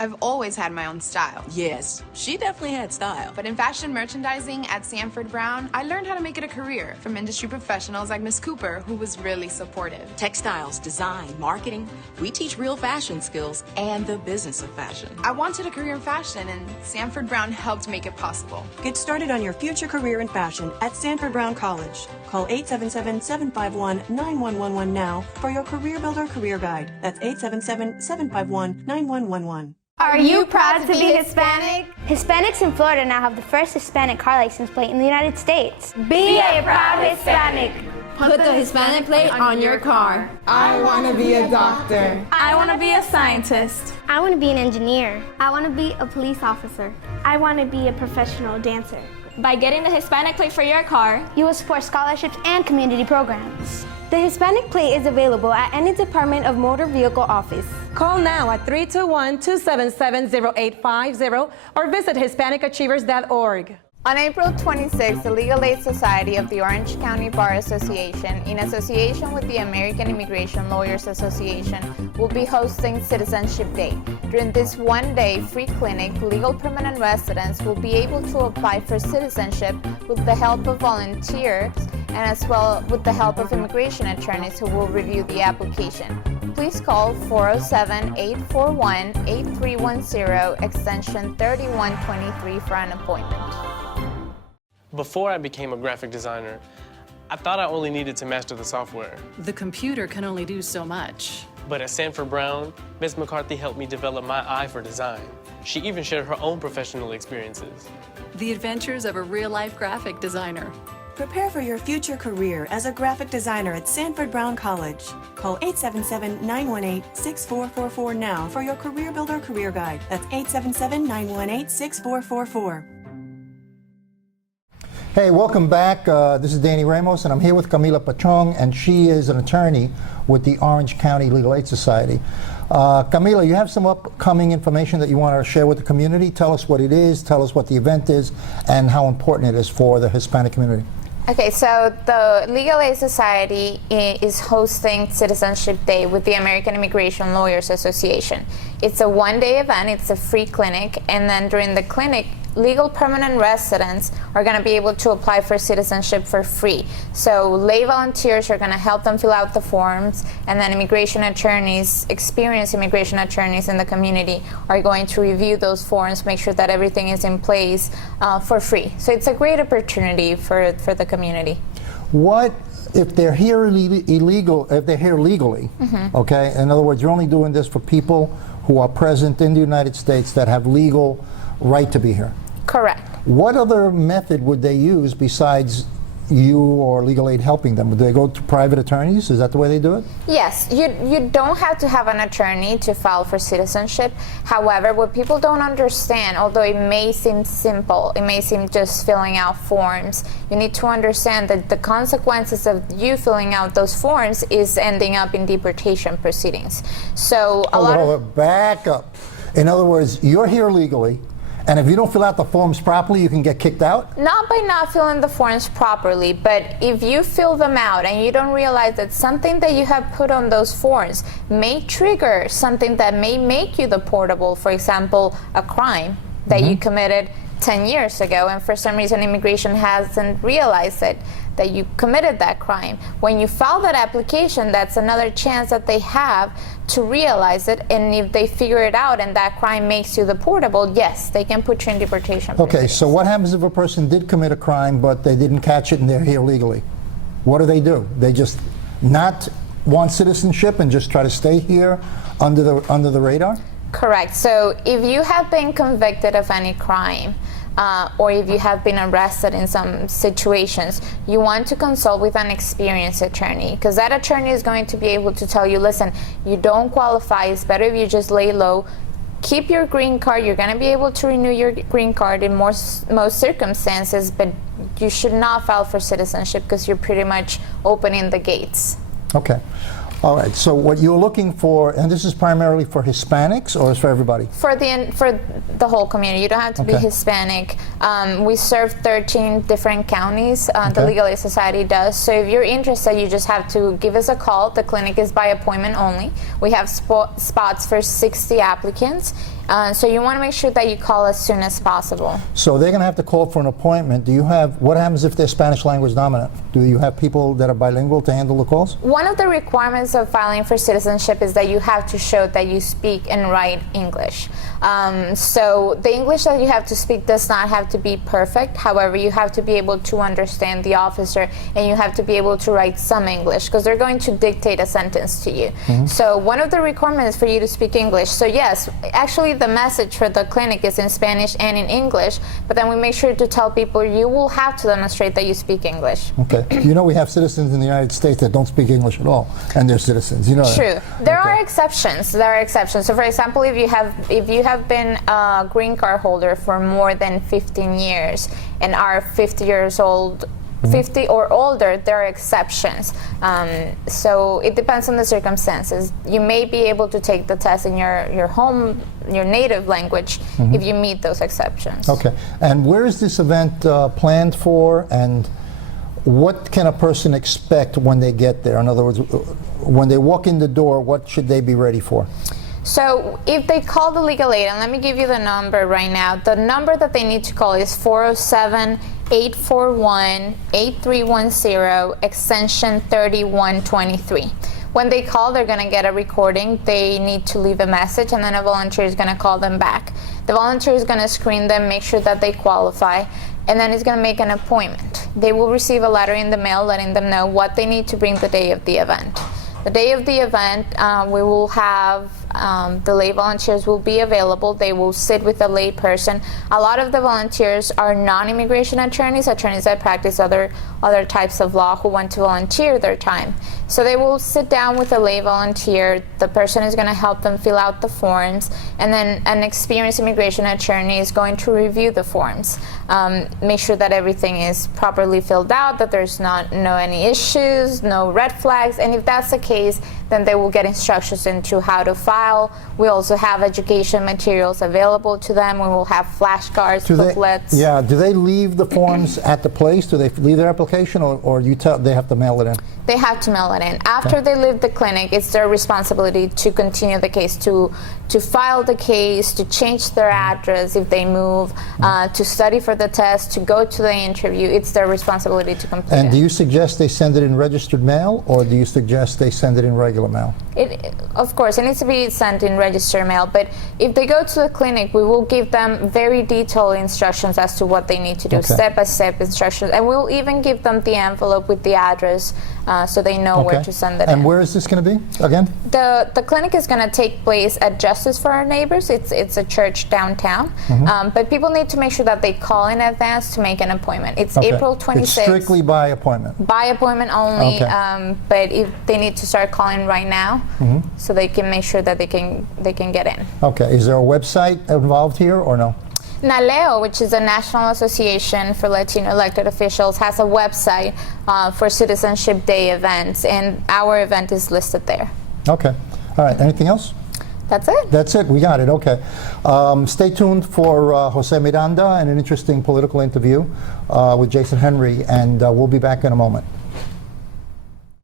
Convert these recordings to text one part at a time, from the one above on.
I've always had my own style. Yes, she definitely had style. But in fashion merchandising at Sanford Brown, I learned how to make it a career from industry professionals like Miss Cooper, who was really supportive. Textiles, design, marketing, we teach real fashion skills and the business of fashion. I wanted a career in fashion, and Sanford Brown helped make it possible. Get started on your future career in fashion at Sanford Brown College. Call 877-751-9111 now for your Career Builder Career Guide. That's 877-751-9111. Are you proud to be Hispanic? Hispanics in Florida now have the first Hispanic car license plate in the United States. Be a proud Hispanic. Put the Hispanic plate on your car. I want to be a doctor. I want to be a scientist. I want to be an engineer. I want to be a police officer. I want to be a professional dancer. By getting the Hispanic plate for your car, you will support scholarships and community programs. The Hispanic plate is available at any Department of Motor Vehicle office. Call now at 321-277-0850 or visit HispanicAchievers.org. On April 26th, the Legal Aid Society of the Orange County Bar Association, in association with the American Immigration Lawyers Association, will be hosting Citizenship Day. During this one-day free clinic, legal permanent residents will be able to apply for citizenship with the help of volunteers and as well with the help of immigration attorneys who will review the application. Please call 407-841-8310, extension 3123 for an appointment. Before I became a graphic designer, I thought I only needed to master the software. The computer can only do so much. But at Sanford Brown, Ms. McCarthy helped me develop my eye for design. She even shared her own professional experiences. The adventures of a real-life graphic designer. Prepare for your future career as a graphic designer at Sanford Brown College. Call 877-918-6444 now for your Career Builder Career Guide. That's 877-918-6444. Hey, welcome back. This is Danny Ramos, and I'm here with Camila Pachong, and she is an attorney with the Orange County Legal Aid Society. Camila, you have some upcoming information that you want to share with the community. Tell us what it is, tell us what the event is, and how important it is for the Hispanic community. Okay, so the Legal Aid Society is hosting Citizenship Day with the American Immigration Lawyers Association. It's a one-day event, it's a free clinic, and then during the clinic, legal permanent residents are going to be able to apply for citizenship for free. So lay volunteers are going to help them fill out the forms, and then immigration attorneys, experienced immigration attorneys in the community are going to review those forms, make sure that everything is in place for free. So it's a great opportunity for the community. What if they're here illegal, if they're here legally, okay? In other words, you're only doing this for people who are present in the United States that have legal right to be here. Correct. What other method would they use besides you or legal aid helping them? Would they go to private attorneys? Is that the way they do it? Yes, you don't have to have an attorney to file for citizenship. However, what people don't understand, although it may seem simple, it may seem just filling out forms, you need to understand that the consequences of you filling out those forms is ending up in deportation proceedings. So back up. In other words, you're here legally, and if you don't fill out the forms properly, you can get kicked out? Not by not filling the forms properly, but if you fill them out and you don't realize that something that you have put on those forms may trigger something that may make you deportable, for example, a crime that you committed 10 years ago, and for some reason immigration hasn't realized it, that you committed that crime. When you file that application, that's another chance that they have to realize it, and if they figure it out and that crime makes you deportable, yes, they can put you in deportation. Okay, so what happens if a person did commit a crime but they didn't catch it and they're here legally? What do? They just not want citizenship and just try to stay here under the radar? Correct. So if you have been convicted of any crime, or if you have been arrested in some situations, you want to consult with an experienced attorney, because that attorney is going to be able to tell you, listen, you don't qualify, it's better if you just lay low, keep your green card, you're going to be able to renew your green card in most circumstances, but you should not file for citizenship because you're pretty much opening the gates. Okay. All right, so what you're looking for, and this is primarily for Hispanics or is for everybody? For the whole community. You don't have to be Hispanic. We serve 13 different counties, the Legal Aid Society does. So if you're interested, you just have to give us a call. The clinic is by appointment only. We have spots for 60 applicants. So you want to make sure that you call as soon as possible. So they're going to have to call for an appointment. Do you have, what happens if they're Spanish language dominant? Do you have people that are bilingual to handle the calls? One of the requirements of filing for citizenship is that you have to show that you speak and write English. So the English that you have to speak does not have to be perfect. However, you have to be able to understand the officer, and you have to be able to write some English, because they're going to dictate a sentence to you. So one of the requirements is for you to speak English. So yes, actually the message for the clinic is in Spanish and in English, but then we make sure to tell people you will have to demonstrate that you speak English. Okay. You know we have citizens in the United States that don't speak English at all, and they're citizens. You know that. True. There are exceptions. There are exceptions. So for example, if you have been a green card holder for more than 15 years and are 50 years old, 50 or older, there are exceptions. So it depends on the circumstances. You may be able to take the test in your home, your native language, if you meet those exceptions. Okay. And where is this event planned for, and what can a person expect when they get there? In other words, when they walk in the door, what should they be ready for? So if they call the legal aid, and let me give you the number right now. The number that they need to call is 407-841-8310, extension 3123. When they call, they're going to get a recording. They need to leave a message, and then a volunteer is going to call them back. The volunteer is going to screen them, make sure that they qualify, and then it's going to make an appointment. They will receive a letter in the mail letting them know what they need to bring the day of the event. The day of the event, we will have the lay volunteers will be available. They will sit with a lay person. A lot of the volunteers are non-immigration attorneys that practice other types of law, who want to volunteer their time. So they will sit down with a lay volunteer. The person is going to help them fill out the forms, and then an experienced immigration attorney is going to review the forms, make sure that everything is properly filled out, that there's no any issues, no red flags, and if that's the case, then they will get instructions into how to file. We also have education materials available to them. We will have flashcards, booklets. Do they leave the forms at the place? Do they leave their application, or they have to mail it in? They have to mail it in. After they leave the clinic, it's their responsibility to continue the case, to file the case, to change their address if they move, to study for the test, to go to the interview. It's their responsibility to complete it. And do you suggest they send it in registered mail, or do you suggest they send it in regular mail? Of course, it needs to be sent in registered mail, but if they go to the clinic, we will give them very detailed instructions as to what they need to do, step-by-step instructions, and we'll even give them the envelope with the address so they know where to send it in. And where is this going to be, again? The clinic is going to take place at Justice for Our Neighbors. It's a church downtown, but people need to make sure that they call in advance to make an appointment. It's April 26th. It's strictly by appointment? By appointment only, but if they need to start calling right now, so they can make sure that they can get in. Okay. Is there a website involved here, or no? NALEO, which is the National Association for Latino Elected Officials, has a website for Citizenship Day events, and our event is listed there. Okay. All right. Anything else? That's it. That's it. We got it. Okay. Stay tuned for Jose Miranda and an interesting political interview with Jason Henry, and we'll be back in a moment.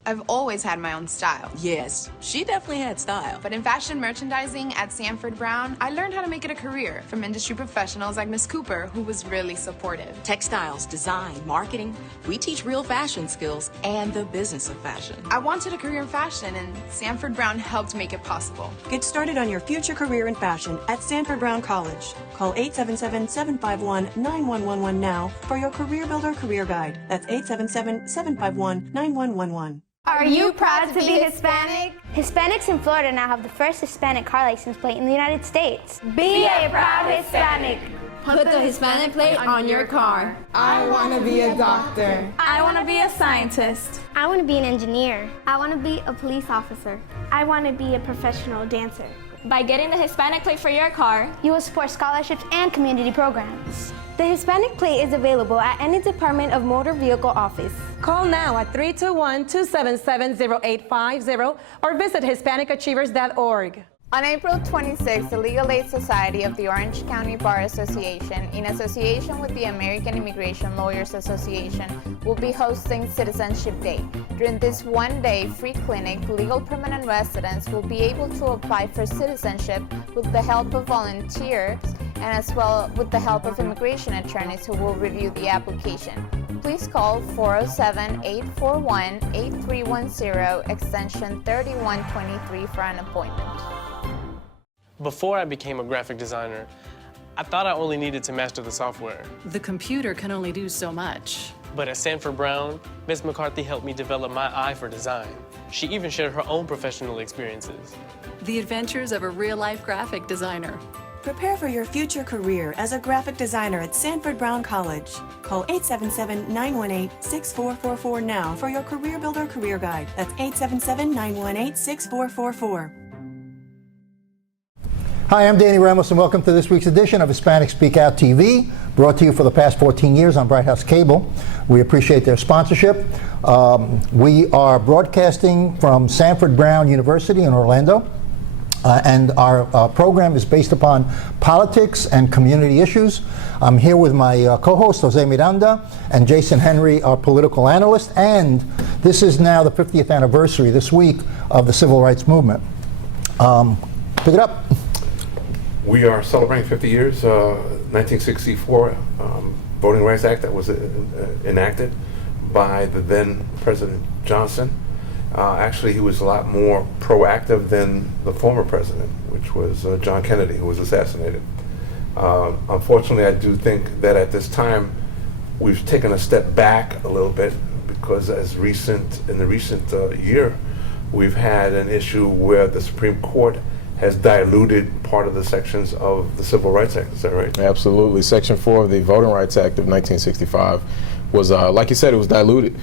I've always had my own style. Yes, she definitely had style. But in fashion merchandising at Sanford Brown, I learned how to make it a career from industry professionals like Miss Cooper, who was really supportive. Textiles, design, marketing, we teach real fashion skills and the business of fashion. I wanted a career in fashion, and Sanford Brown helped make it possible. Get started on your future career in fashion at Sanford Brown College. Call 877-751-9111 now for your Career Builder Career Guide. That's 877-751-9111. Are you proud to be Hispanic? Hispanics in Florida now have the first Hispanic car license plate in the United States. Be a proud Hispanic. Put the Hispanic plate on your car. I want to be a doctor. I want to be a scientist. I want to be an engineer. I want to be a police officer. I want to be a professional dancer. By getting the Hispanic plate for your car, you will support scholarships and community programs. The Hispanic plate is available at any Department of Motor Vehicle office. Call now at 321-277-0850 or visit HispanicAchievers.org. On April 26th, the Legal Aid Society of the Orange County Bar Association, in association with the American Immigration Lawyers Association, will be hosting Citizenship Day. During this one-day free clinic, legal permanent residents will be able to apply for citizenship with the help of volunteers and as well with the help of immigration attorneys who will review the application. Please call 407-841-8310, extension 3123 for an appointment. Before I became a graphic designer, I thought I only needed to master the software. The computer can only do so much. But at Sanford Brown, Ms. McCarthy helped me develop my eye for design. She even shared her own professional experiences. The adventures of a real-life graphic designer. Prepare for your future career as a graphic designer at Sanford Brown College. Call 877-918-6444 now for your Career Builder Career Guide. That's 877-918-6444. Hi, I'm Danny Ramos, and welcome to this week's edition of Hispanic SpeakOut TV, brought to you for the past 14 years on Bright House Cable. We appreciate their sponsorship. We are broadcasting from Sanford Brown University in Orlando, and our program is based upon politics and community issues. I'm here with my co-host, Jose Miranda, and Jason Henry, our political analyst, and this is now the 50th anniversary this week of the Civil Rights Movement. Pick it up. We are celebrating 50 years, 1964 Voting Rights Act that was enacted by the then President Johnson. Actually, he was a lot more proactive than the former president, which was John Kennedy, who was assassinated. Unfortunately, I do think that at this time, we've taken a step back a little bit because in the recent year, we've had an issue where the Supreme Court has diluted part of the sections of the Civil Rights Act. Is that right? Absolutely. Section 4 of the Voting Rights Act of 1965 was, like you said, it was diluted.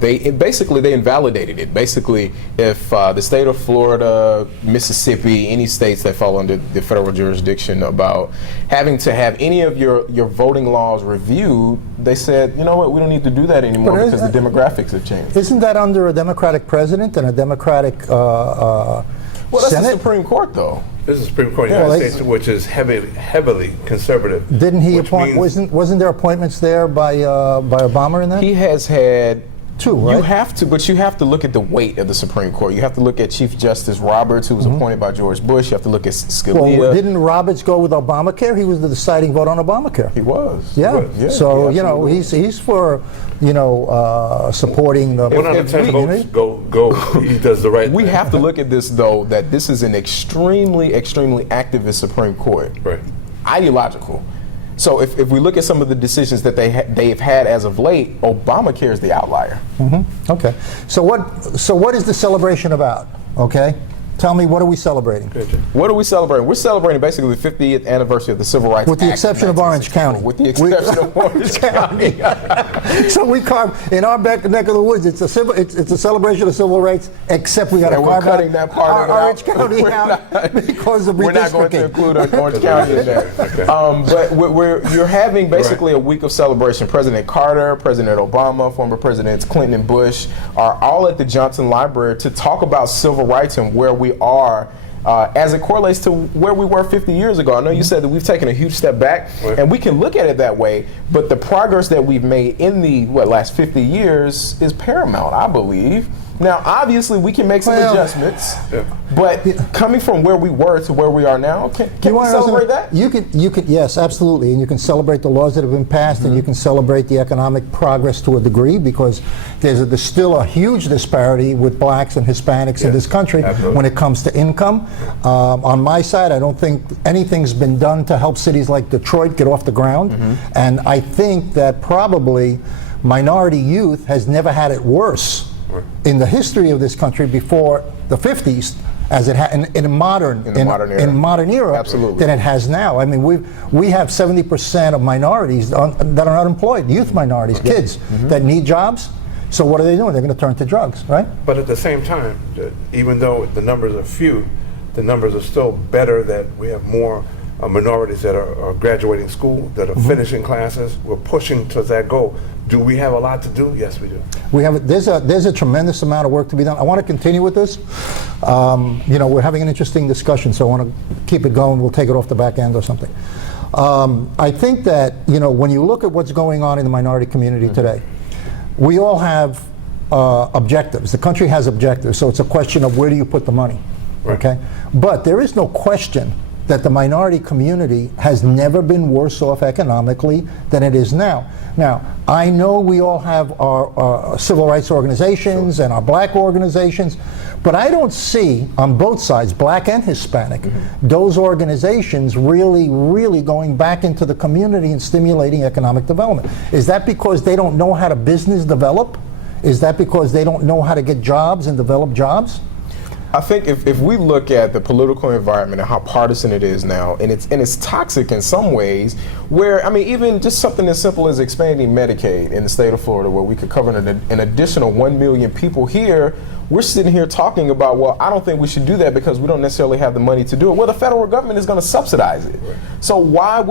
They invalidated it. Basically, if the state of Florida, Mississippi, any states that fall under the federal jurisdiction about having to have any of your voting laws reviewed, they said, you know what, we don't need to do that anymore because the demographics have changed. Isn't that under a Democratic president and a Democratic well, that's Senate? the Supreme Court, though. This is the Supreme Court of the United States, which is heavily conservative. Didn't he appoint? Wasn't there appointments there by Obama in that? He has had two, right? You have to look at the weight of the Supreme Court. You have to look at Chief Justice Roberts, who was appointed by George Bush. You have to look at Scalia. Well, didn't Roberts go with Obamacare? He was the deciding vote on Obamacare. He was. Yeah. Yeah, so he's for supporting the. 1 out of 10 votes go. He does the right thing. We have to look at this though, that this is an extremely activist Supreme Court. Right. Ideological. So if we look at some of the decisions that they've had as of late, Obamacare is the outlier. Mm-hmm. Okay. So what is the celebration about? Okay. Tell me, what are we celebrating? What are we celebrating? We're celebrating basically the 50th anniversary of the Civil Rights Act. With the exception of Orange County. With the exception of Orange County. So we carve in our neck of the woods. It's a celebration of civil rights, except we got to carve cutting that part of Orange County out because of redistricting. We're not going to include Orange County in there. Okay. But you're having basically a week of celebration. President Carter, President Obama, former Presidents Clinton and Bush are all at the Johnson Library to talk about civil rights and where we are as it correlates to where we were 50 years ago. I know you said that we've taken a huge step back, and we can look at it that way, but the progress that we've made in the last 50 years is paramount, I believe. Now, obviously, we can make some adjustments, but coming from where we were to where we are now, can we celebrate that? You could, yes, absolutely, and you can celebrate the laws that have been passed, and you can celebrate the economic progress to a degree, because there's still a huge disparity with blacks and Hispanics in this country when it comes to income. On my side, I don't think anything's been done to help cities like Detroit get off the ground, and I think that probably minority youth has never had it worse in the history of this country before the 50s, as it had in a modern era, absolutely, than it has now. I mean, we have 70% of minorities that are not employed, youth minorities, kids that need jobs. So what are they doing? They're going to turn to drugs, right? But at the same time, even though the numbers are few, the numbers are still better that we have more minorities that are graduating school, that are finishing classes. We're pushing towards that goal. Do we have a lot to do? Yes, we do. We have there's a tremendous amount of work to be done. I want to continue with this. You know, we're having an interesting discussion, so I want to keep it going. We'll take it off the back end or something. I think that, you know, when you look at what's going on in the minority community today, we all have objectives. The country has objectives, so it's a question of where do you put the money, okay? But there is no question that the minority community has never been worse off economically than it is now. Now, I know we all have our civil rights organizations and our black organizations, but I don't see, on both sides, black and Hispanic, those organizations really going back into the community and stimulating economic development. Is that because they don't know how to business develop? Is that because they don't know how to get jobs and develop jobs? I think if we look at the political environment and how partisan it is now, and it's toxic in some ways, where, I mean, even just something as simple as expanding Medicaid in the state of Florida, where we could cover an additional 1 million people here, we're sitting here talking about, well, I don't think we should do that because we don't necessarily have the money to do it. Well, the federal government is going to subsidize it. So why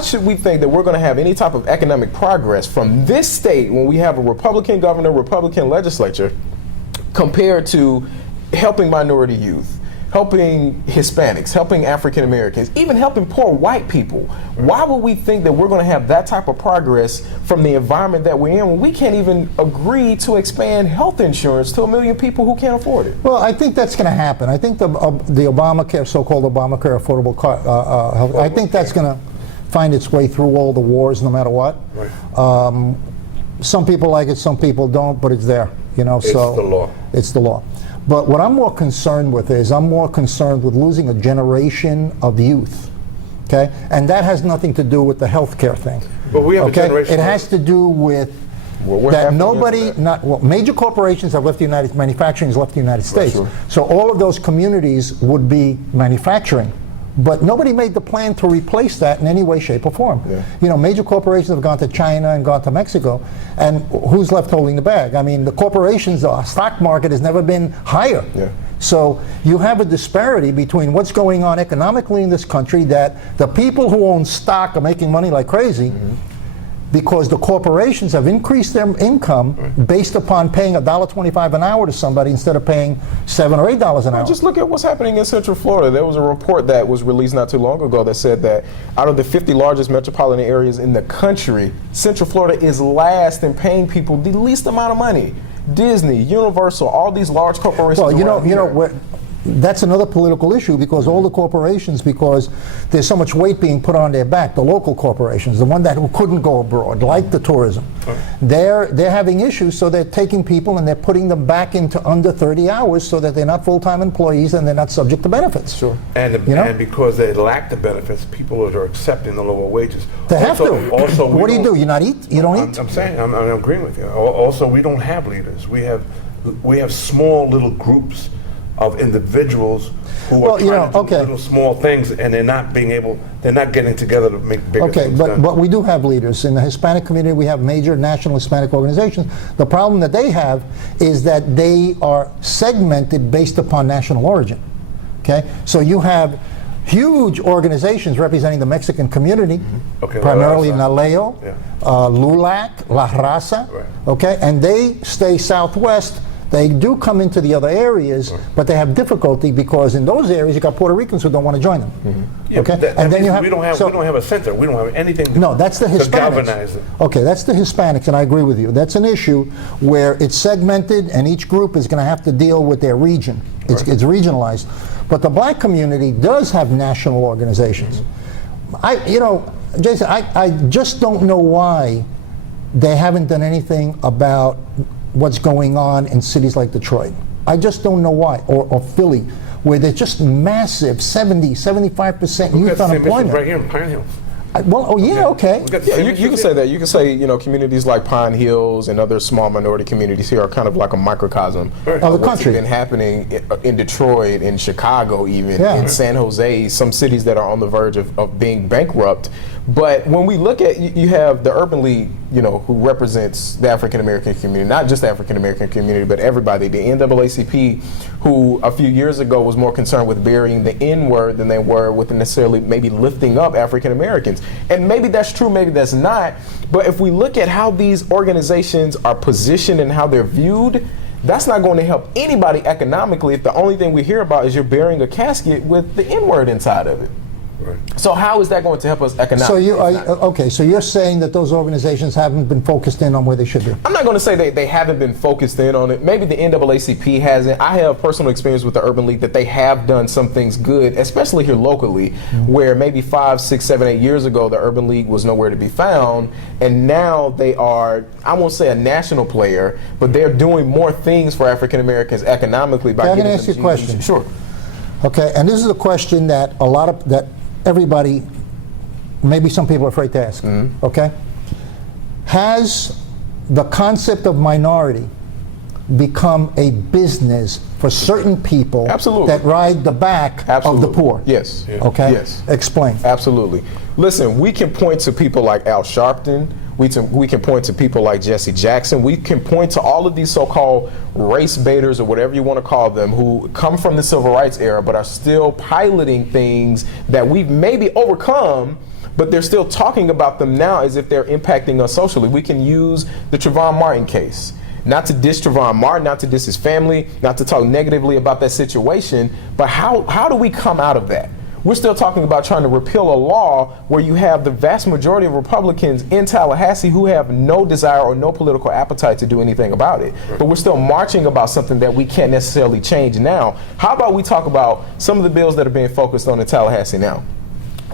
should we think that we're going to have any type of economic progress from this state when we have a Republican governor, Republican legislature, compared to helping minority youth, helping Hispanics, helping African Americans, even helping poor white people? Why would we think that we're going to have that type of progress from the environment that we're in when we can't even agree to expand health insurance to 1 million people who can't afford it? Well, I think that's going to happen. I think the Obamacare, so-called Obamacare affordable health, I think that's going to find its way through all the wars no matter what. Some people like it, some people don't, but it's there. You know, it's the law. It's the law. But what I'm more concerned with is I'm more concerned with losing a generation of youth, okay? And that has nothing to do with the healthcare thing. But we have a generation. It has to do with that nobody, major corporations have left the United, manufacturing has left the United States. So all of those communities would be manufacturing. But nobody made the plan to replace that in any way, shape, or form. You know, major corporations have gone to China and gone to Mexico, and who's left holding the bag? I mean, the corporations, the stock market has never been higher. So you have a disparity between what's going on economically in this country, that the people who own stock are making money like crazy, because the corporations have increased their income based upon paying $1.25 an hour to somebody instead of paying $7 or $8 an hour. Just look at what's happening in Central Florida. There was a report that was released not too long ago that said that out of the 50 largest metropolitan areas in the country, Central Florida is last in paying people the least amount of money. Disney, Universal, all these large corporations. Well, that's another political issue, because all the corporations, because there's so much weight being put on their back, the local corporations, the one that couldn't go abroad, like the tourism, they're having issues, so they're taking people and they're putting them back into under 30 hours so that they're not full-time employees and they're not subject to benefits. And because they lack the benefits, people are accepting the lower wages. They have to. Also, what do you do? You not eat? You don't eat? I'm saying, I'm agreeing with you. Also, we don't have leaders. We have small little groups of individuals who are trying to do little small things, and they're not getting together to make bigger things done. But we do have leaders. In the Hispanic community, we have major national Hispanic organizations. The problem that they have is that they are segmented based upon national origin, okay? So you have huge organizations representing the Mexican community, primarily Naleo, LULAC, La Raza, okay? And they stay southwest. They do come into the other areas, but they have difficulty because in those areas you got Puerto Ricans who don't want to join them. And then we don't have a center. We don't have anything. No, that's the Hispanics. To galvanize them. Okay, that's the Hispanics, and I agree with you. That's an issue where it's segmented, and each group is going to have to deal with their region. It's regionalized. But the black community does have national organizations. Jason, I just don't know why they haven't done anything about what's going on in cities like Detroit. I just don't know why, or Philly, where there's just massive 70-75% youth unemployment. Right here in Pine Hills. You can say that. You can say, communities like Pine Hills and other small minority communities here are kind of like a microcosm of the country. What's been happening in Detroit, in Chicago, even in San Jose, some cities that are on the verge of being bankrupt. But when we look at, you have the Urban League, who represents the African American community, not just the African American community, but everybody. The NAACP, who a few years ago was more concerned with burying the N-word than they were with necessarily maybe lifting up African Americans. And maybe that's true, maybe that's not. But if we look at how these organizations are positioned and how they're viewed, that's not going to help anybody economically if the only thing we hear about is you're burying a casket with the N-word inside of it. Right. So how is that going to help us economically? So so you're saying that those organizations haven't been focused in on where they should be? I'm not going to say they haven't been focused in on it. Maybe the NAACP hasn't. I have personal experience with the Urban League that they have done some things good, especially here locally, where maybe 5, 6, 7, 8 years ago the Urban League was nowhere to be found, and now they are, I won't say a national player, but they're doing more things for African Americans economically by Can I giving ask you a them question? Sure. Okay, and this is a question that everybody, maybe some people are afraid to ask, okay? Has the concept of minority become a business for certain people that ride the back of the poor? Yes. Okay? Yes. Explain. Absolutely. Listen, we can point to people like Al Sharpton. We can point to people like Jesse Jackson. We can point to all of these so-called race baiters or whatever you want to call them who come from the civil rights era but are still piloting things that we've maybe overcome, but they're still talking about them now as if they're impacting us socially. We can use the Trayvon Martin case. Not to diss Trayvon Martin, not to diss his family, not to talk negatively about that situation, but how do we come out of that? We're still talking about trying to repeal a law where you have the vast majority of Republicans in Tallahassee who have no desire or no political appetite to do anything about it. But we're still marching about something that we can't necessarily change now. How about we talk about some of the bills that are being focused on in Tallahassee now?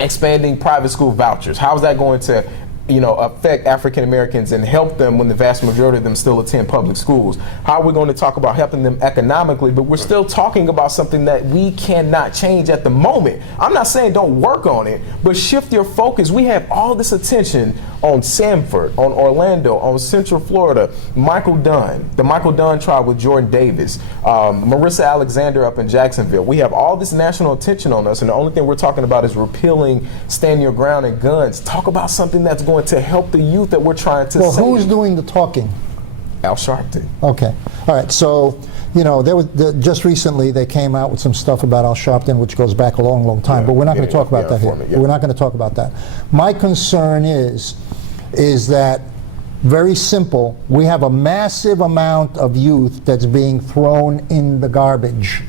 Expanding private school vouchers. How is that going to affect African Americans and help them when the vast majority of them still attend public schools? How are we going to talk about helping them economically, but we're still talking about something that we cannot change at the moment? I'm not saying don't work on it, but shift your focus. We have all this attention on Sanford, on Orlando, on Central Florida, Michael Dunn, the Michael Dunn trial with Jordan Davis, Marissa Alexander up in Jacksonville. We have all this national attention on us, and the only thing we're talking about is repealing Stand Your Ground and guns. Talk about something that's going to help the youth that we're trying to save. Well, who's doing the talking? Al Sharpton. Okay. All right. So, there was just recently they came out with some stuff about Al Sharpton, which goes back a long, long time. But we're not going to talk about that here. We're not going to talk about that. My concern is that, very simple, we have a massive amount of youth that's being thrown in the garbage.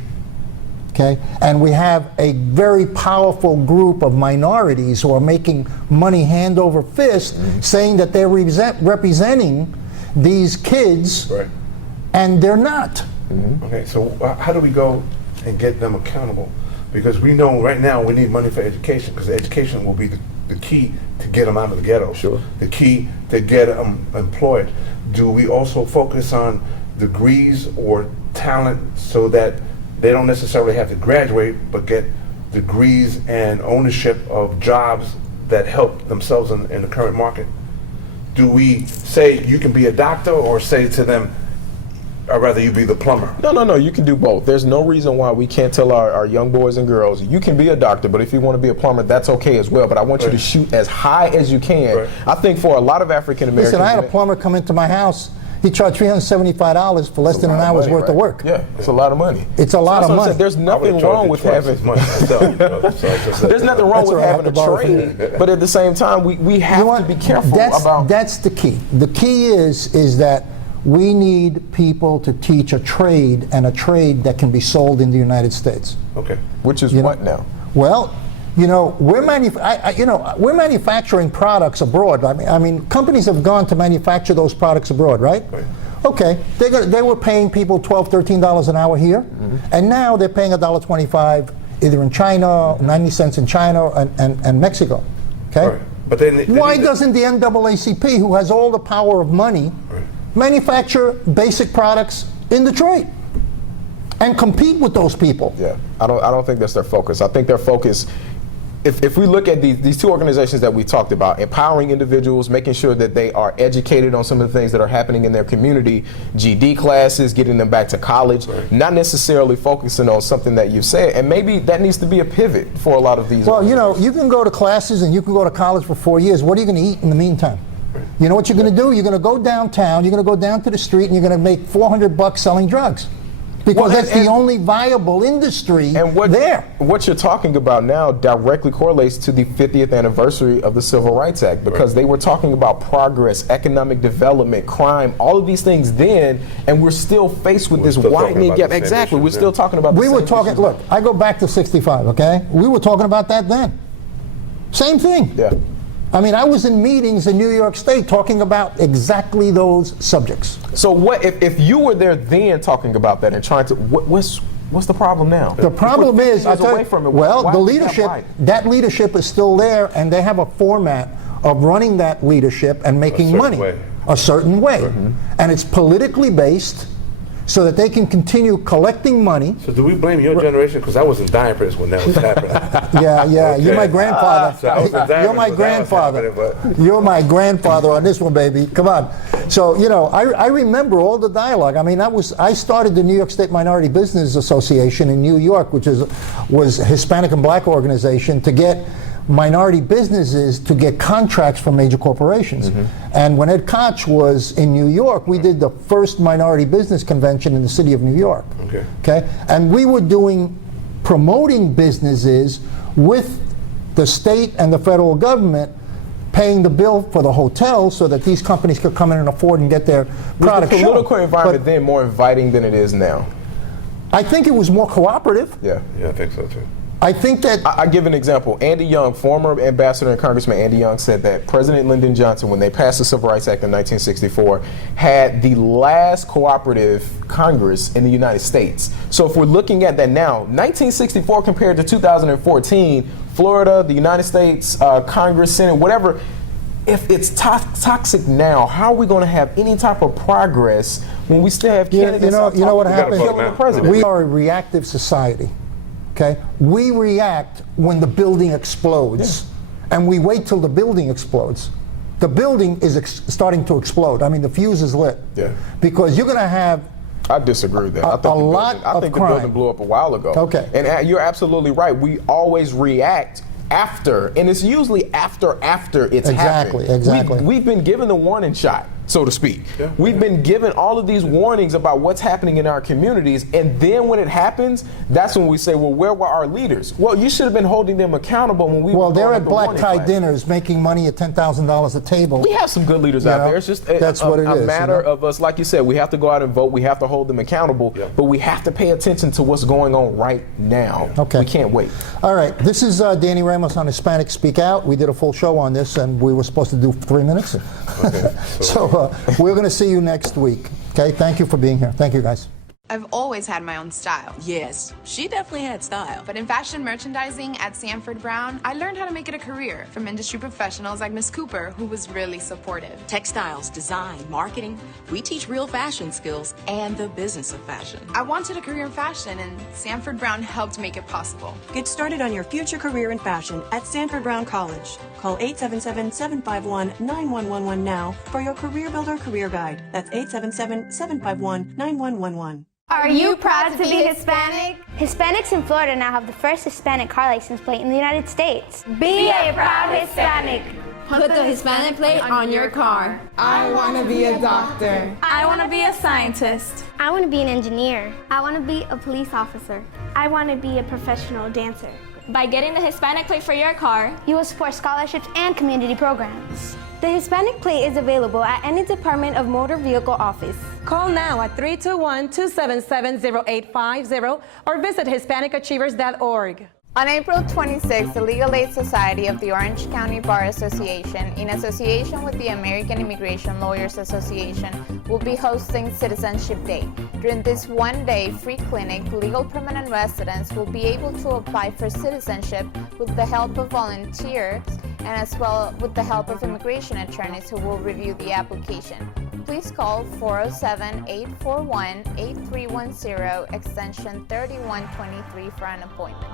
Okay? And we have a very powerful group of minorities who are making money hand over fist, saying that they're representing these kids, and they're not. Okay, so how do we go and get them accountable? Because we know right now we need money for education, because education will be the key to get them out of the ghetto. Sure. The key to get them employed. Do we also focus on degrees or talent so that they don't necessarily have to graduate, but get degrees and ownership of jobs that help themselves in the current market? Do we say you can be a doctor, or say to them, I'd rather you be the plumber? No, you can do both. There's no reason why we can't tell our young boys and girls, you can be a doctor, but if you want to be a plumber, that's okay as well. But I want you to shoot as high as you can. I think for a lot of African Americans... Listen, I had a plumber come into my house. He charged $375 for less than an hour's worth of work. Yeah, it's a lot of money. It's a lot of money. There's nothing wrong with having... There's nothing wrong with having a trade, but at the same time, we have to be careful about... That's the key. The key is that we need people to teach a trade, and a trade that can be sold in the United States. Okay. Which is what now? Well, we're manufacturing products abroad. I mean, companies have gone to manufacture those products abroad, right? Okay, they were paying people $12, $13 an hour here, and now they're paying $1.25 either in China, 90 cents in China, and Mexico. Okay. But then why doesn't the NAACP, who has all the power of money, manufacture basic products in Detroit and compete with those people? Yeah, I don't think that's their focus. I think their focus if we look at these two organizations that we talked about, empowering individuals, making sure that they are educated on some of the things that are happening in their community, GD classes, getting them back to college, not necessarily focusing on something that you've said, and maybe that needs to be a pivot for a lot of these. Well, you know, you can go to classes and you can go to college for 4 years. What are you going to eat in the meantime? You know what you're going to do? You're going to go downtown, you're going to go down to the street, and you're going to make $400 selling drugs. Because that's the only viable industry there. What you're talking about now directly correlates to the 50th anniversary of the Civil Rights Act, because they were talking about progress, economic development, crime, all of these things then, and we're still faced with this widening gap. Exactly, we're still talking about the same issues. Look, I go back to 65, okay? We were talking about that then. Same thing. Yeah. I mean, I was in meetings in New York State talking about exactly those subjects. So what if you were there then talking about that and trying to, what's the problem now? The problem is, I tell you, well, the leadership, that leadership is still there, and they have a format of running that leadership and making money a certain way. And it's politically based, so that they can continue collecting money. So do we blame your generation? Because I was in diapers when that was happening. Yeah, Okay. You're my grandfather. So I was in diapers You're my when that was grandfather. happening, You're my grandfather on this one, baby. Come on. So, you know, I remember all the dialogue. I mean, I started the New York State Minority Business Association in New York, which was a Hispanic and Black organization, to get minority businesses to get contracts from major corporations. And when Ed Koch was in New York, we did the first minority business convention in the city of New York. Okay? And we were promoting businesses with the state and the federal government paying the bill for the hotel so that these companies could come in and afford and get their products Was the political shown. environment then more inviting than it is now? I think it was more cooperative. Yeah, I think so too. I think that I give an example. Andy Young, former ambassador and Congressman Andy Young, said that President Lyndon Johnson, when they passed the Civil Rights Act in 1964, had the last cooperative Congress in the United States. So if we're looking at that now, 1964 compared to 2014, Florida, the United States, Congress, Senate, whatever, if it's toxic now, how are we going to have any type of progress when we still have candidates? You know what happens? The president? We are a reactive society. Okay? We react when the building explodes, and we wait till the building explodes. The building is starting to explode. I mean, the fuse is lit. Yeah. Because you're going to have I disagree with that. I think the building blew up a while ago. Okay. And you're absolutely right. We always react after, and it's usually after it's happened. Exactly. We've been given the warning shot, so to speak. We've been given all of these warnings about what's happening in our communities, and then when it happens, that's when we say, well, where were our leaders? Well, you should have been holding them accountable when we were they're at black tie dinners making money at $10,000 a table. We have some good leaders out there. It's just a matter of us, like you said, we have to go out and vote. We have to hold them accountable, but we have to pay attention to what's going on right now. We can't wait. All right, this is Danny Ramos on Hispanic Speak Out. We did a full show on this, and we were supposed to do 3 minutes. So we're going to see you next week. Okay, thank you for being here. Thank you, guys. I've always had my own style. Yes, she definitely had style. But in fashion merchandising at Sanford Brown, I learned how to make it a career from industry professionals like Miss Cooper, who was really supportive. Textiles, design, marketing, we teach real fashion skills and the business of fashion. I wanted a career in fashion, and Sanford Brown helped make it possible. Get started on your future career in fashion at Sanford Brown College. Call 877-751-9111 now for your Career Builder Career Guide. That's 877-751-9111. Are you proud to be Hispanic? Hispanics in Florida now have the first Hispanic car license plate in the United States. Be a proud Hispanic. Put the Hispanic plate on your car. I want to be a doctor. I want to be a scientist. I want to be an engineer. I want to be a police officer. I want to be a professional dancer. By getting the Hispanic plate for your car, you will support scholarships and community programs. The Hispanic plate is available at any Department of Motor Vehicle office. Call now at 321-277-0850 or visit HispanicAchievers.org. On April 26th, the Legal Aid Society of the Orange County Bar Association, in association with the American Immigration Lawyers Association, will be hosting Citizenship Day. During this one-day free clinic, legal permanent residents will be able to apply for citizenship with the help of volunteers and as well with the help of immigration attorneys who will review the application. Please call 407-841-8310, extension 3123 for an appointment.